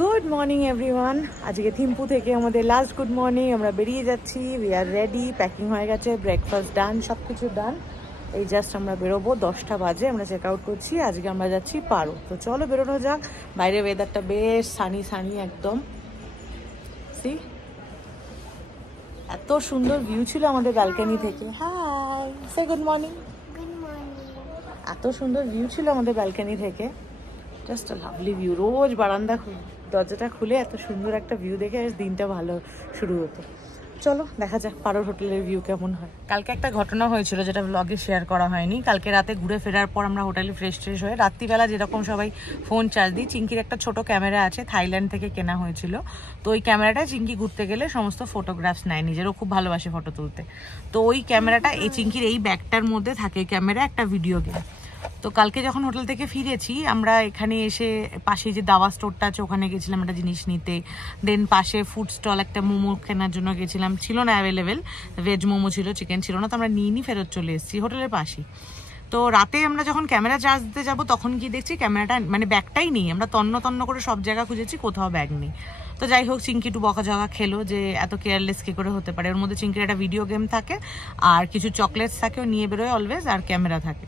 Good morning everyone. আজকে থিম্পু থেকে আমাদের লাস্ট গুড মর্নিং। আমরা বেরিয়ে যাচ্ছি, উই আর রেডি, প্যাকিং হয়ে গেছে, ব্রেকফাস্ট ডান, সব কিছু ডান। এই জাস্ট আমরা বেরোবো, 10টা বাজে আমরা চেক আউট করছি। আজকে আমরা যাচ্ছি পারো। তো চলো বেরোনো যাক। বাইরে ওয়েদারটা বেশ সানি সানি একদম। সি এত সুন্দর ভিউ ছিল আমাদের ব্যালকনি থেকে। হাই, সে গুড মর্নিং। এত সুন্দর ভিউ ছিল আমাদের ব্যালকনি থেকে, জাস্ট আ লাভলি ভিউ। রোজ বারান্দা দরজাটা খুলে এত সুন্দর একটা ভিউ দেখে দিনটা ভালো শুরু হতো। চলো দেখা যাক পারোর হোটেলের ভিউ কেমন হয়। কালকে একটা ঘটনা হয়েছিল যেটা ব্লগে শেয়ার করা হয়নি। কালকে রাতে ঘুরে ফেরার পর আমরা হোটেলে ফ্রেশ হয়ে রাত্রিবেলা যেরকম সবাই ফোন চার্জ দিই, চিঙ্কির একটা ছোট ক্যামেরা আছে, থাইল্যান্ড থেকে কেনা হয়েছিল। তো ওই ক্যামেরাটা চিঙ্কি ঘুরতে গেলে সমস্ত ফটোগ্রাফস নেয়, নিজেরও খুব ভালোবাসে ফটো তুলতে। তো ওই ক্যামেরাটা এই চিঙ্কির এই ব্যাগটার মধ্যে থাকে, ক্যামেরা একটা ভিডিও গেম। তো কালকে যখন হোটেল থেকে ফিরেছি আমরা এখানে এসে পাশে যে দাওয়া স্টোরটা আছে ওখানে গেছিলাম একটা জিনিস নিতে। দেন পাশে ফুড স্টল একটা মোমো কেনার জন্য গেছিলাম, ছিল না অ্যাভেলেবেল, ভেজ মোমো ছিল, চিকেন ছিল না। তো আমরা নিয়ে ফেরত চলে এসেছি হোটেলের পাশেই। তো রাতে আমরা যখন ক্যামেরা চার্জ দিতে যাবো তখন কি দেখছি ক্যামেরাটা মানে ব্যাগটাই নেই। আমরা তন্ন তন্ন করে সব জায়গা খুঁজেছি, কোথাও ব্যাগ নেই। তো যাই হোক, চিঙ্কি একটু বকাঝকা খেলো যে এত কেয়ারলেস কি করে হতে পারে। ওর মধ্যে চিঙ্কির একটা ভিডিও গেম থাকে আর কিছু চকলেটস থাকে, ও নিয়ে বেরোয় অলওয়েজ, আর ক্যামেরা থাকে,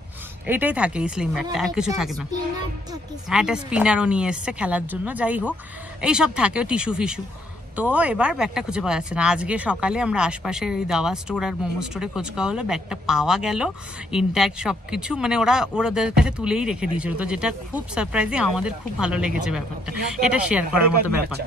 এইটাই থাকে এই স্লিম ব্যাগটা, আর কিছু থাকে না। হ্যাঁ, একটা স্পিনারও নিয়ে এসছে খেলার জন্য। যাই হোক, এইসব থাকে, টিস্যু ফিস্যু। তো এবার ব্যাগটা খুঁজে পাওয়া যাচ্ছে না। আজকে সকালে আমরা আশপাশের এই দাওয়া স্টোর আর মোমো স্টোরে খোঁজ পাওয়া হলো, ব্যাগটা পাওয়া গেল ইনট্যাক্ট সবকিছু, মানে ওদের কাছে তুলেই রেখে দিয়েছিল। তো যেটা খুব সারপ্রাইজিং, আমাদের খুব ভালো লেগেছে ব্যাপারটা, এটা শেয়ার করার মতো ব্যাপার।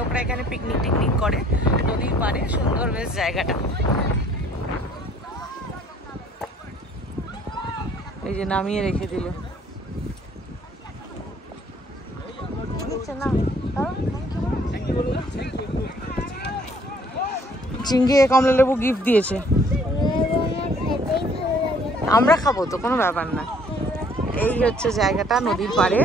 লোকরা এখানে পিকনিক টিকনিক করে নদীর পাড়ে, সুন্দর বেশ জায়গাটা। এই যে নামিয়ে রেখে দিল চিংড়ি, কমলা লেবু গিফট দিয়েছে। আমরা খাবো তো, কোনো ব্যাপার না। এই হচ্ছে জায়গাটা নদীর পাড়ে।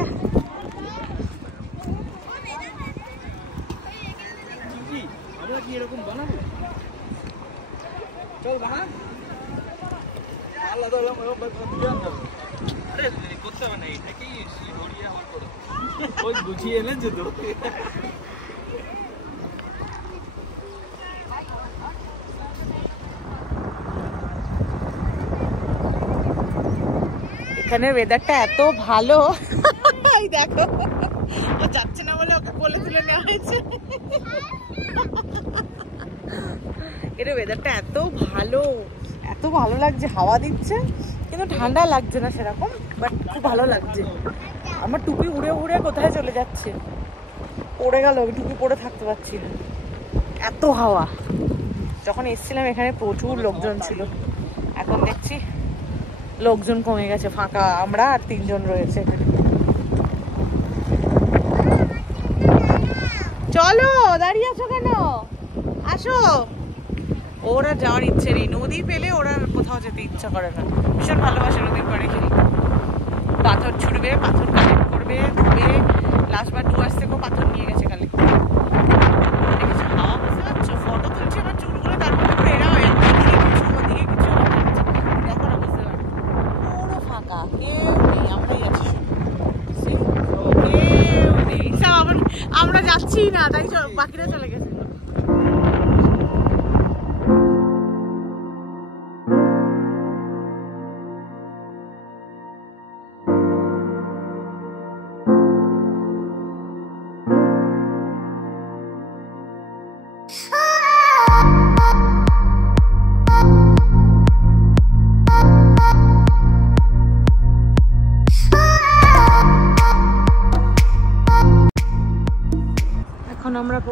এখানের ওয়েদারটা এত ভালো, এই দেখো ও যাচ্ছে না বলে ওকে কোলে তুলে নেওয়া হয়েছে। এর ওয়েদারটা এত ভালো, এত ভালো লাগছে, হাওয়া দিচ্ছে কিন্তু ঠান্ডা লাগছে না সেরকম, বাট খুব ভালো লাগছে। আমার টুপি উড়ে উড়ে কোথায় চলে যাচ্ছে, পড়ে গেল, টুপি পরে থাকতে পারছি না, এত হাওয়া। যখন এসেছিলাম এখানে প্রচুর লোকজন ছিল, এখন দেখছি লোকজন কমে গেছে, ফাঁকা, আমরা আর 3 জন রয়েছে এখানে। চলো, দাঁড়িয়ে আছো কেন, আসো। ওরা যাওয়ার ইচ্ছে নেই, নদী পেলে ওরা কোথাও যেতে ইচ্ছা করে না, ভীষণ ভালোবাসে নদীর পাড়ে খেলতে। পাথর ছুড়বে, পাথর কালেক্ট করবে, ধুবে। লাস্টবার ডুয়ার্স থেকেও পাথর নিয়ে গেছে কালেক্ট করে। হাওয়া, বুঝতে পারছো, ফটো তুলছে আমার চুলগুলো, তারপরে এরা একদিকে কিছু ওদিকে কিছু, দেখো না, বুঝতে পারছো পুরো ফাঁকা, কেউ নেই, আমরাই আছি, কেউ নেই। আমরা যাচ্ছি না, তাই বাকিরা চলে গেছে।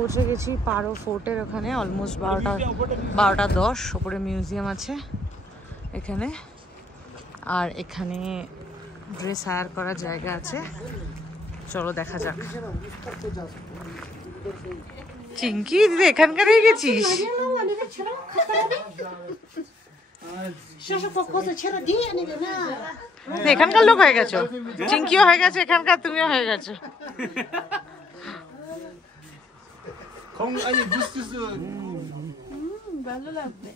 পৌঁছে গেছি পারো ফোর্টের ওখানে, অলমোস্ট 12:10। ওপরে মিউজিয়াম আছে এখানে, আর এখানে ড্রেস হায়ার করার জায়গা আছে। চলো দেখা যাক। চিঙ্কি দিদি এখানকার হয়ে গেছিস? এখানকার লোক হয়ে গেছো, চিঙ্কিও হয়ে গেছে এখানকার, তুমিও হয়ে গেছো। ভালো লাগবে।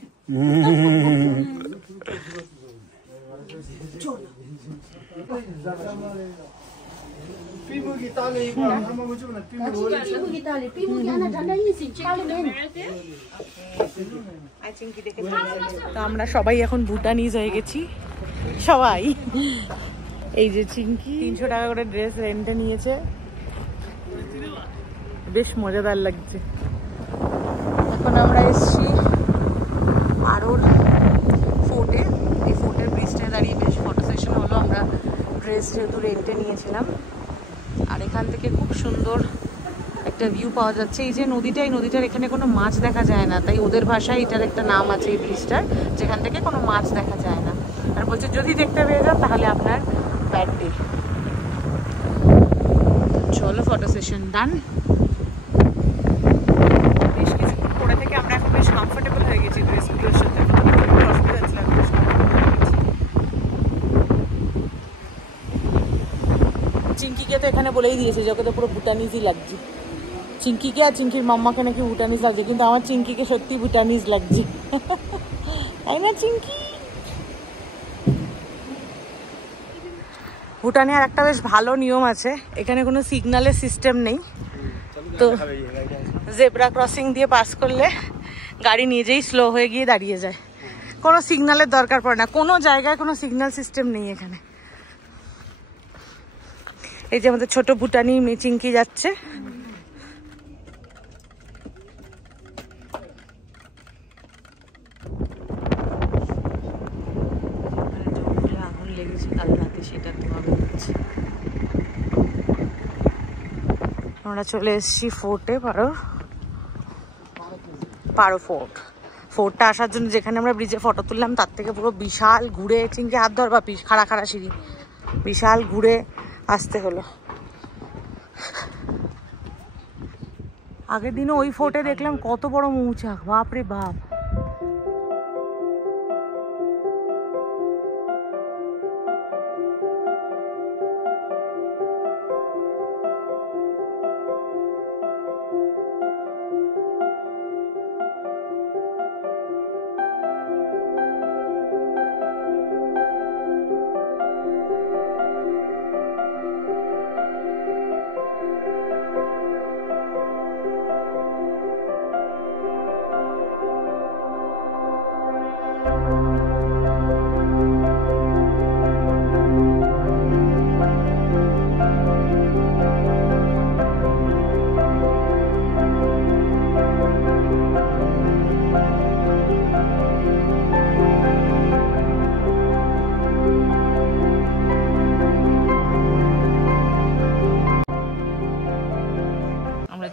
তো আমরা সবাই এখন ভুটানিজ হয়ে গেছি সবাই। এই যে চিঙ্কি 300 টাকা করে ড্রেস রেন্টে নিয়েছে, বেশ মজাদার লাগছে। এখন আমরা এসছি পারোর ফোর্টে। এই ফোর্টের ব্রিজটায় দাঁড়িয়ে বেশ ফটো সেশন হলো। আমরা ড্রেস যেহেতু রেন্টে নিয়েছিলাম, আর এখান থেকে খুব সুন্দর একটা ভিউ পাওয়া যাচ্ছে। এই যে নদীটা, এই নদীটার এখানে কোনো মাছ দেখা যায় না, তাই ওদের ভাষায় এটার একটা নাম আছে এই ব্রিজটার, যেখান থেকে কোনো মাছ দেখা যায় না। আর বলছে যদি দেখতে পেয়ে যান তাহলে আপনার ব্যাড ডে। চলো ফটো সেশন ডান। বেশ কিছুক্ষণ পরে থেকে আমরা এখন বেশ কমফোর্টেবল হয়ে গেছি ড্রেসগুলোর সাথে। চিঙ্কিকে তো এখানে বলেই দিয়েছে যে ওকে তো পুরো ভুটানিজই লাগছে। চিঙ্কিকে আর চিঙ্কির মাম্মাকে নাকি ভুটানিজ লাগছে, কিন্তু আমার চিঙ্কিকে সত্যি ভুটানিজ লাগছে, তাই না চিঙ্কি? ভুটানে আর একটা বেশ ভালো নিয়ম আছে, এখানে কোনো সিগন্যালের সিস্টেম নেই। তো জেব্রা ক্রসিং দিয়ে পাস করলে গাড়ি নিজেই স্লো হয়ে গিয়ে দাঁড়িয়ে যায়, কোনো সিগন্যালের দরকার পড়ে না। কোনো জায়গায় কোনো সিগন্যাল সিস্টেম নেই এখানে। এই যে আমাদের ছোট ভুটানি চিঙ্কি যাচ্ছে। আগুন লেগেছে কাল রাতে, সেটা আমরা চলে এসেছি ফোর্টে, পারো ফোর্ট। ফোর্টটা আসার জন্য যেখানে আমরা ব্রিজে ফটো তুললাম তার থেকে পুরো বিশাল ঘুরে, চিঙ্কি হাত ধর বাপি, খাড়া খাড়া সিঁড়ি, বিশাল ঘুরে আসতে হলো। আগের দিনও ওই ফোর্টে দেখলাম কত বড় মৌচাক, বাপরে বাপ।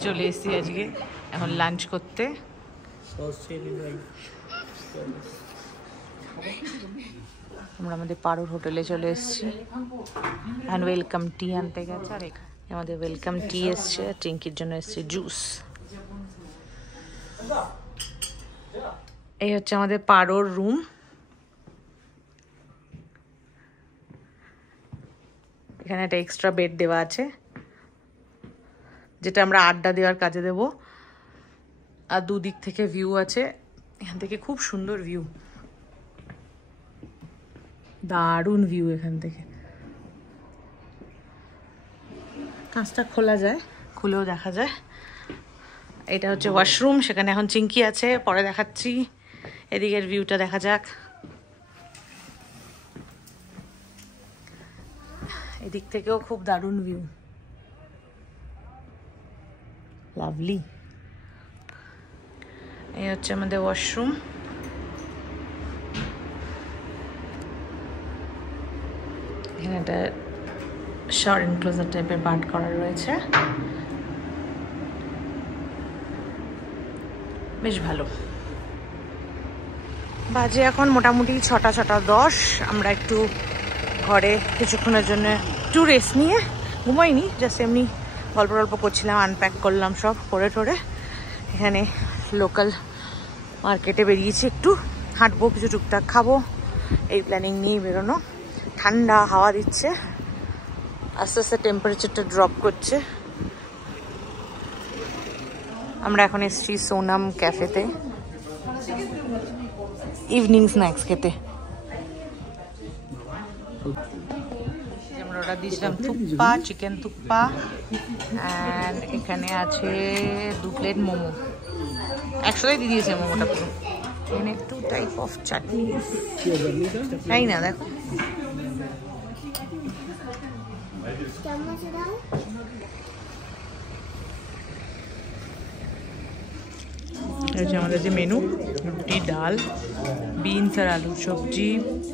চলে এসেছি আজকে এখন লাঞ্চ করতে। আমরা আমাদের পারোর হোটেলে চলে এসেছি, অ্যান্ড ওয়েলকাম টি আনতে গেছে। আর আমাদের ওয়েলকাম টি এসছে, চিঙ্কির জন্য এসছে জুস। এই হচ্ছে আমাদের পারোর রুম। এখানে একটা এক্সট্রা বেড দেওয়া আছে, যেটা আমরা আড্ডা দেওয়ার কাজে দেব। আর দুদিক থেকে ভিউ আছে, এখান থেকে খুব সুন্দর ভিউ, দারুণ ভিউ এখান থেকে। কাঁচটা খোলা যায়, খুলেও দেখা যায়। এটা হচ্ছে ওয়াশরুম, সেখানে এখন চিঙ্কি আছে, পরে দেখাচ্ছি। এদিকের ভিউটা দেখা যাক। এদিক থেকেও খুব দারুণ ভিউ, লাভলি। এই হচ্ছে আমাদের ওয়াশরুম। এখানে একটা শাওয়ার এনক্লোজার টাইপের বাট করা রয়েছে। বেশ ভালো। বাজে এখন মোটামুটি 6:10। আমরা একটু ঘরে কিছুক্ষণের জন্য একটু রেস্ট নিয়ে, ঘুমাইনি, জাস্ট এমনি গল্প করছিলাম, আনপ্যাক করলাম সব করে টোরে। এখানে লোকাল মার্কেটে বেরিয়েছি, একটু হাঁটবো, কিছু টুকটাক খাবো, এই প্ল্যানিং নিয়েই বেরোনো। ঠান্ডা হাওয়া দিচ্ছে, আস্তে আস্তে টেম্পারেচারটা ড্রপ করছে। আমরা এখন এসেছি সোনাম ক্যাফেতে ইভিনিং স্ন্যাক্স খেতে। আমরা অর্ডার দিয়েছিলাম থুপ্পা, চিকেন থুপ্পা, অ্যান্ড এখানে আছে 2 প্লেট মোমো। একসাথে দিয়ে দিয়েছে মোমোটা পুরো। এখানে 2 টাইপ অফ চাটনি, তাই না? দেখো আমাদের যে মেনু, রুটি, ডাল, বিনস আর আলুর সবজি,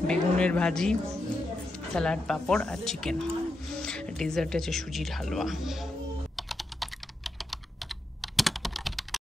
বেগুনের ভাজি, স্যালাড, পাঁপড় আর চিকেন। ডেজার্ট আছে সুজির হালুয়া।